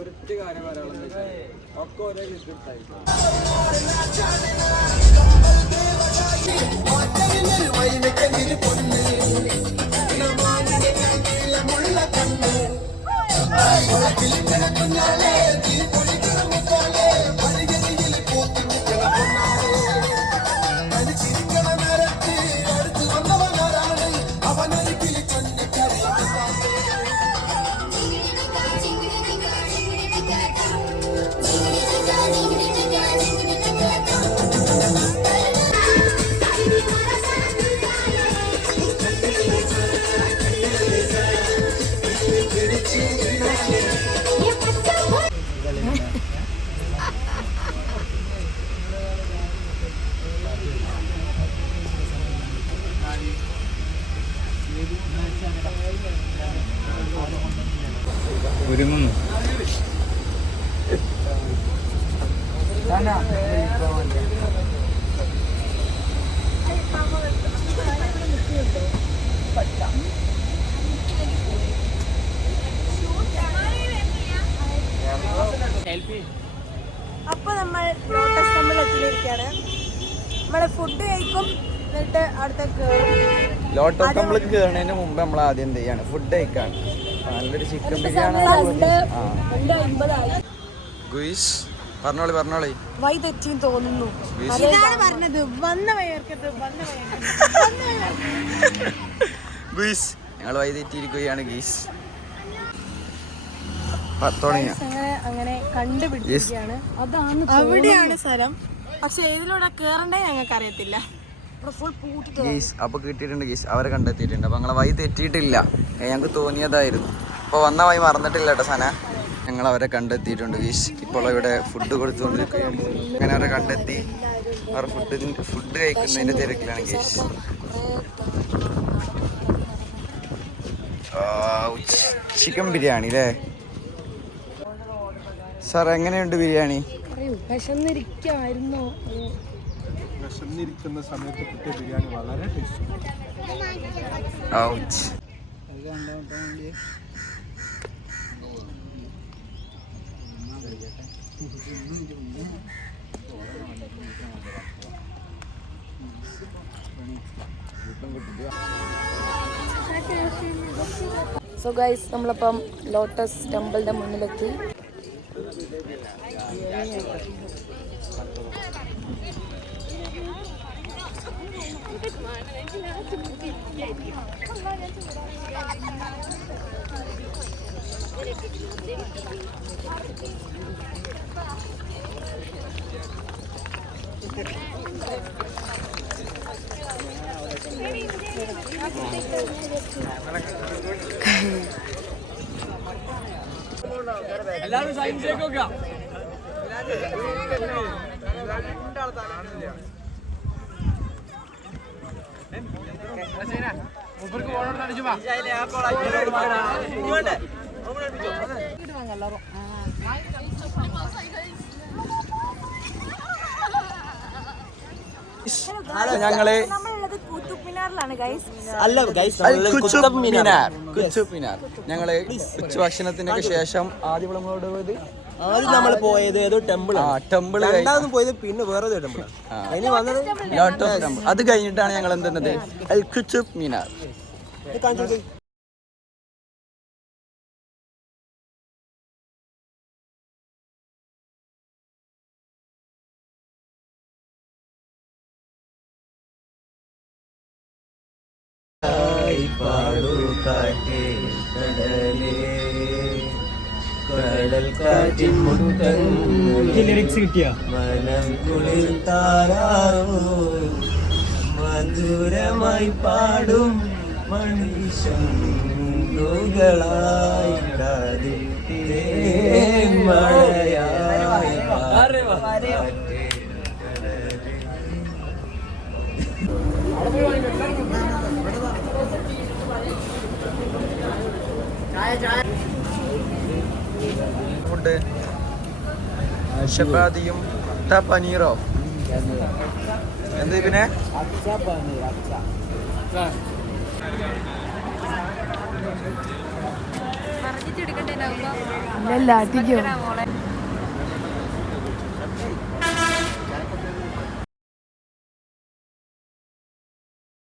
ഒരൊറ്റ കാര്യം പറയാനുള്ളത് ഒക്കെ ഒരേ കിട്ടായി ഒരുങ്ങുന്നു. അപ്പൊ നമ്മൾ ലോട്ടസ് ടെമ്പിൾ എത്തിയിരിക്കുകയാണ്. നമ്മള് ഫുഡ് കഴിക്കും, എന്നിട്ട് അടുത്ത ലോട്ടസ് ടെമ്പിൾ കയറുന്നതിന് മുമ്പ് നമ്മൾ ആദ്യം എന്ത് ചെയ്യാണ്? ഫുഡ് കഴിക്കാണ്. നല്ലൊരു ചിക്കൻ ബിരിയാണി. പറഞ്ഞോളി വൈ തെറ്റിന്ന് തോന്നുന്നു. പറഞ്ഞത് വന്ന വയർക്കത് ഞങ്ങൾ വൈ തെറ്റിയിരിക്കുകയാണ് ഗീസ്. അങ്ങനെ കണ്ടുപിടിച്ചിരിക്കുകയാണ്. അവിടെയാണ് സ്ഥലം, പക്ഷെ ഇതിലൂടെ കേറണ്ടേ ഞങ്ങൾക്ക് അറിയത്തില്ല. അപ്പൊ കിട്ടിയിട്ടുണ്ട് ഗീസ്, അവരെ കണ്ടെത്തിയിട്ടുണ്ട്. അപ്പൊ ഞങ്ങളെ വൈ തെറ്റിയിട്ടില്ല, ഞങ്ങൾക്ക് തോന്നിയതായിരുന്നു. അപ്പൊ വന്ന വൈ മറന്നിട്ടില്ല കേട്ടോ സന. ഞങ്ങൾ അവരെ കണ്ടെത്തിയിട്ടുണ്ട് ഗീസ്. ഇപ്പോൾ ഇവിടെ ഫുഡ് കൊടുത്തുകൊണ്ടിരിക്കുകയാണ്. അങ്ങനെ അവരെ കണ്ടെത്തി. അവർ ഫുഡ് കഴിക്കുന്നതിന്റെ തിരക്കിലാണ് ഗീസ്. ചിക്കൻ ബിരിയാണി അല്ലേ സാർ? എങ്ങനെയുണ്ട് ബിരിയാണി? വിശന്നിരിക്കുന്ന സമയത്ത് കിട്ടിയ ബിരിയാണി വളരെ ടേസ്റ്റി. സോ ഗൈസ്, നമ്മളിപ്പം ലോട്ടസ് ടെമ്പിളിന്റെ മുന്നിലെത്തി. എല്ലാവരും സൈൻസിലേക്ക് നോക്കാം. ഞങ്ങള് കുത്തുബ് മിനാർ. ഞങ്ങള് ഉച്ചഭക്ഷണത്തിനൊക്കെ ശേഷം ആദ്യം നമ്മൾ പോയത് ഏതോ ടെമ്പിൾ പോയത്, പിന്നെ വേറെ ടെമ്പിൾ. Lotus temple. അത് കഴിഞ്ഞിട്ടാണ് ഞങ്ങൾ എന്തെന്നത് അൽ കുത്തുബ് മിനാർ. കടൽ കാറ്റിൻ ലിറിക്സ് കിട്ടിയ മനം കുളിർത്താരോ മധുരമായി പാടും മണിശങ്കുകളായി കാതിട്ടേ മഴയായി ഫുഡ് ചപ്പാത്തിയും പനീറോ എന്ത് പിന്നെ പറഞ്ഞിട്ടെടുക്കണ്ടേ ഇല്ലല്ല അടിക്കോ